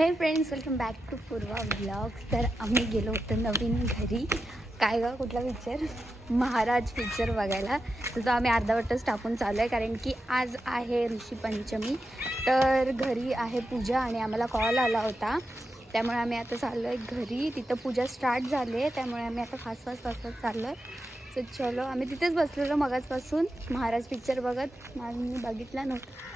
हे friends, welcome back to Purva vlogs. तर आम्ही गेलो होतो नवीन घरी. काय ग, कुठला पिक्चर? महाराज पिक्चर बघायला. तर तो आम्ही अर्धावटच टाकून चालू आहे, कारण की आज आहे ऋषी पंचमी. तर घरी आहे पूजा आणि आम्हाला कॉल आला होता, त्यामुळे आम्ही आता चाललो आहे घरी. तिथं पूजा स्टार्ट झाली आहे, त्यामुळे आम्ही आता फास्ट चाललो आहे. सो चलो, आम्ही तिथेच बसलेलो मगाचपासून महाराज पिक्चर बघत. मी बघितला नव्हता.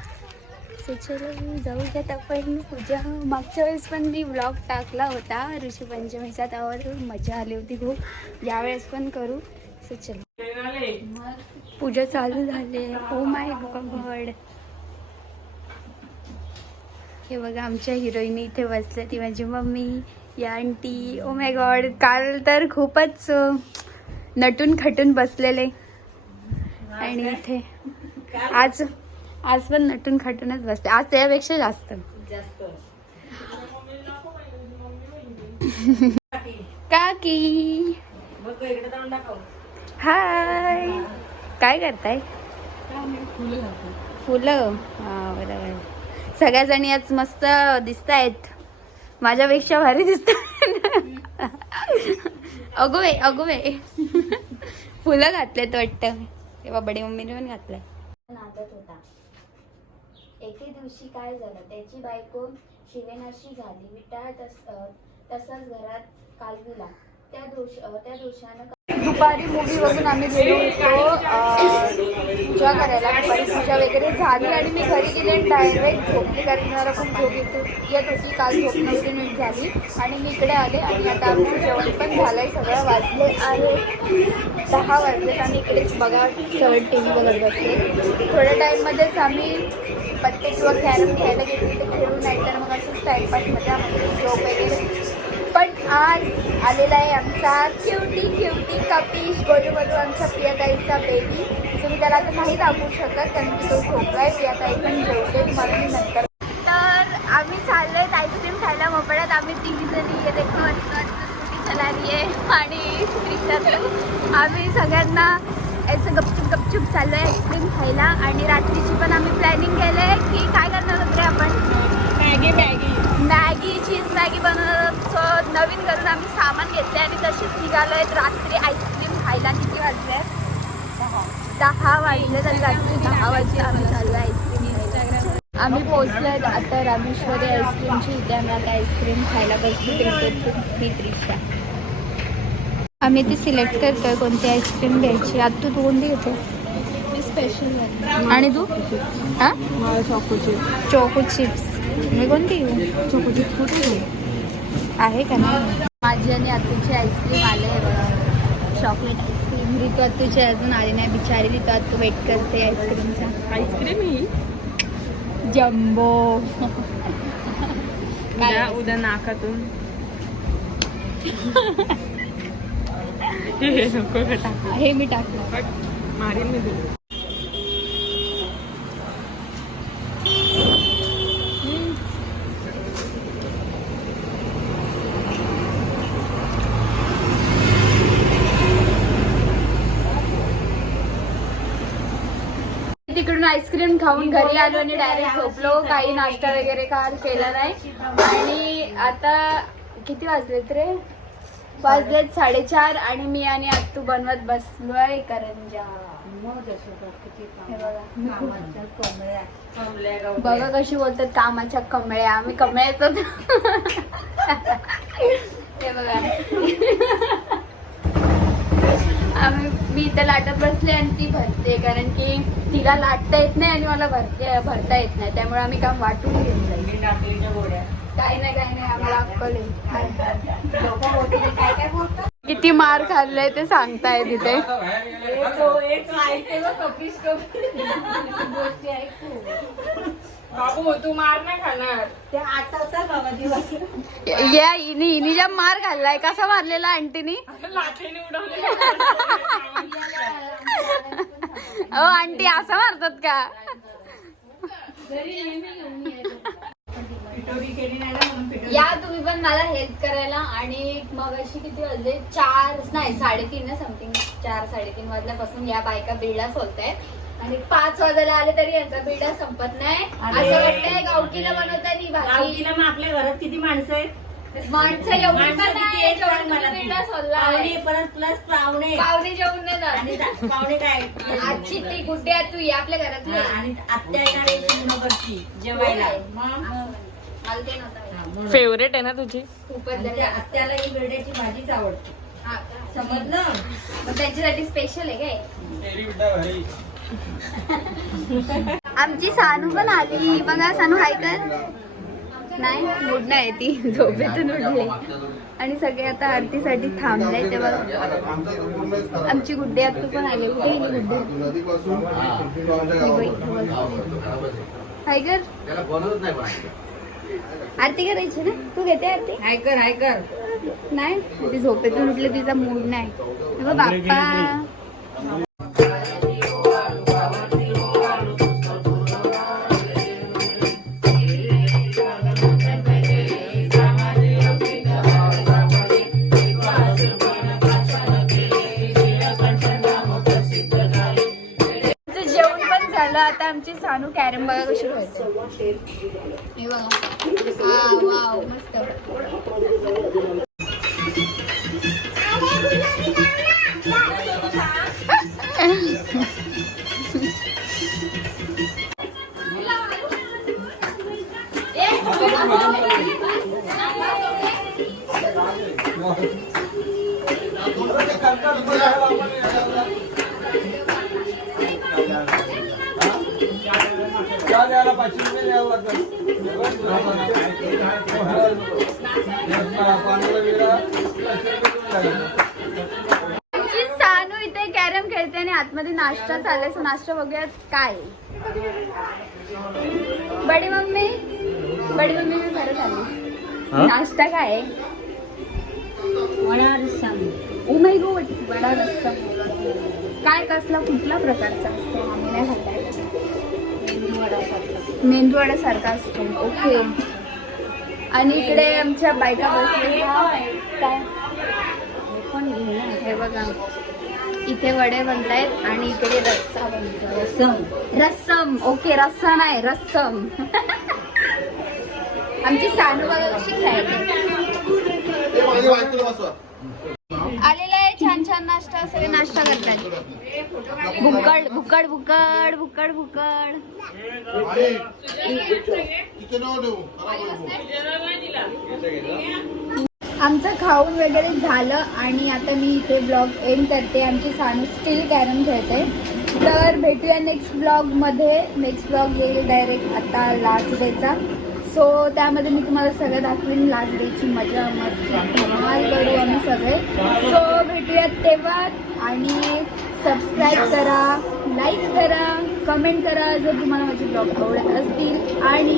सो चलो जाऊयात आपण. पूजा मागच्या वेळेस पण मी व्लॉग टाकला होता ऋषी पंचमीचा, त्यावर मजा आली होती खूप. यावेळेस पण करू. सो चलो, पूजा चालू झाली आहे. ओ माय गॉड, हे बघा आमच्या हिरोईनी इथे बसल्या. ती माझी मम्मी, या आंटी. ओ माय गॉड, काल तर खूपच नटून खटून बसलेले आणि इथे आज पण नटून खटूनच बसते. आज त्यापेक्षा जास्त. काकी, हाय, काय करताय? फुलं. हा, बरोबर. सगळ्या जणी आज मस्त दिसत आहेत, माझ्यापेक्षा भारी दिसत. अगोवे फुलं घातलेत वाटतं. तेव्हा बडी मम्मीने पण घातलंय. नादत होता. एके दिवशी काय झालं, त्याची बायको शिवेनाशी झाली. विटाळ तसाच घरात कालविला. त्या दोषानं दुपारी मूवी बघून आम्ही गेलो होतो पूजा करायला. दुपारी पूजा वगैरे झाली आणि मी घरी गेले आणि डायरेक्ट झोपली, कारण मला खूप झोप येत होती. काल झोप 9 मिनिट झाली आणि मी इकडे आले. आणि आता आमचं जेवण पण झालं आहे. सगळं वाजले आहे 10 वाजलेत. आम्ही इकडेच बघा सरळ TV बघत बसले. थोड्या टाईममध्येच आम्ही पत्ते किंवा कॅरम खेळायला गेलो तर खेळू, नाही तर मग असंच टाईमपासमध्ये आम्हाला झोप वगैरे. पण आज आलेला आहे आमचा क्युटी कपिश गोलूमधू, आमचा प्रियाताईचा बेबी. तुम्ही त्याला आता नाही दाखवू शकत, कारण की तो झोपला आहे. प्रियाताई पण जेवते, तुम्हाला मी नंतर. तर आम्ही चाललो आहेत आईस्क्रीम खायला मोपळ्यात. आम्ही 3 जणी स्कूटी चलाली आहे आणि रिक्षातून आम्ही सगळ्यांना असं गपचूप चाललो आहे आईस्क्रीम खायला. आणि रात्रीची पण आम्ही प्लॅनिंग केलं आहे की काय करणार होते आपण, मॅगी चीज मॅगी बनवणार. सो नवीन करून आम्ही सामान घेतले आणि तशीच निघालो आहेत रात्री आईस्क्रीम खायला. किती वाजले? 10 वाजले. तर रात्री 10 वाजता आम्ही चाललो आईस्क्रीम खायला. आम्ही पोचलो आहेत आता रामेश्वरी आईस्क्रीमची. इथे आम्ही आता आईस्क्रीम खायला बसलो. ही त्रिशा. आम्ही ती सिलेक्ट करतोय कोणती आईस्क्रीम घ्यायची. आता तू कोणती घेतो? स्पेशल. आणि तू? हां, चोको चिप्स. मी कोणती घेऊ? चोको चिप्स कुठे घेऊ आहे का नाही? माझी आणि आतूची आईस्क्रीम आले आहे बघा, चॉकलेट आईस्क्रीम. रितू आतूची अजून आली नाही बिचारी. रितू आतू वेट करते आईस्क्रीमचा. आईस्क्रीम ही जम्बो. उद्या नाकातून हे मी टाकलं. मारीन मी तुला. तिकडून आईस्क्रीम खाऊन घरी आलो आणि डायरेक्ट झोपलो. काही नाश्ता वगैरे काल केला नाही. आणि आता किती वाजलेत रे? वाजलेत 4:30. आणि मी आणि आत्तू बनवत बसलोय करंजा. बघा कशी बोलतात, कामाच्या कमळ्या. आम्ही कमळ्याच हे बघा. मी इथं लाटत बसले आणि ती भरते, कारण की तिला लाटता येत नाही आणि मला भरता येत नाही. त्यामुळे आम्ही काम वाटून घेऊन जाईल. काही नाही आम्हाला अक्कल आहे. किती मार खाल्लाय ते सांगताय तिथे. बाबू तू मार नाही खाणार. ते आठवतात बाबा दिवस. या हिनी ज्या मार खाल्लाय. कसा मारलेला आंटीनी? लाठीने उडवले. अहो आंटी असं मारतात का? या तुम्ही पण मला हेल्प करायला. आणि मग अशी किती वाजले? 4 नाही 3:30 ना समथिंग. 4-3:30 वाजल्यापासून या बायका बिल्डा सोलतायत. आणि 5 वाजायला आले तरी यांचा बिडा संपत नाही. अरे. असं वाटतंय गावकीला बनवताना भाजी गावकीला मग आपल्या घरात किती माणसं आहेत? माणसं एवढी पण माणसं किती नाही आहेत सांग जेवढं मला तुम्ही तू. बिडा सोडलाय. पाहुणे परत प्लस पाहुणे पाहुणे जेवून नाही आणि जात. पाहुणे काय आजची ती गुड्डी आहे तू ये आपल्या घरातली. आणि आत्या येणार आहे पूर्णपरची जेवायला. मग मला ते नव्हतं माहिती. हा, म्हणून. फेवरेट आहे ना तुझी. खूपच आणि जण त्या जास्त. आत्याला ही बिरड्याची भाजीच आवडते. हा का? समजलं? मग त्यांच्यासाठी स्पेशल आहे काय? आमची सानू पण आली बघा. सानू हाय कर. नाही मूड नाही ती झोपेतून उठली आणि सगळे आता आरतीसाठी थांबले. तेव्हा आमची गुड्डी आत्तू पण आली. कुठे गेली गुड्डी? हाय कर. आरती करायची ना? तू घेते आरती? हाय कर हाय कर. नाही ती झोपेतून उठली. तिचा मूड नाही. तेव्हा बाप्पा जेवण पण झालं. आता आमची सानू कॅरम बघा कशी खेळते. हे बघा. वाव मस्त. आमची सानू इथे कॅरम खेळते आणि आतमध्ये नाश्ता चाललाय. सो नाश्ता बघूयात काय. बडी मम्मी मी खरं झाली. नाश्ता काय आहे? वडा रस्सा. ओ माय गॉड वडा रस्सा. काय कसला कुठला प्रकारचा असतो? आम्ही नाही खाल्लाय. मेंदू वड्यासारखा असतो. ओके. आणि इकडे आमच्या बायका बसलेल्या. काय हे बघा इथे वडे बनतायत आणि इकडे रस्सा बनतो. रस्सम. ओके रस्सा नाही रस्सम. आमची सानू बघा कशी खेळते. आलेला आहे छान छान नाश्ता. सगळे नाश्ता करतात. भुक्कड भुक्कड भुक्कड भुक्कड भुक्कड. आमचं खाऊन वगैरे झालं आणि आता मी इथे ब्लॉग एंड करते. आमची सानू स्टील कॅरम खेळते. तर भेटूया नेक्स्ट ब्लॉगमध्ये. नेक्स्ट ब्लॉग येईल डायरेक्ट आता लास्ट डेचा. सो त्यामध्ये मी तुम्हाला सगळं दाखवेन. लास्ट डेची मजा मस्ती धमाल करू आम्ही सगळे. सो भेटूयात तेव्हा. आणि सबस्क्राईब करा, लाईक करा, कमेंट करा जर तुम्हाला माझे ब्लॉग आवडत असतील. आणि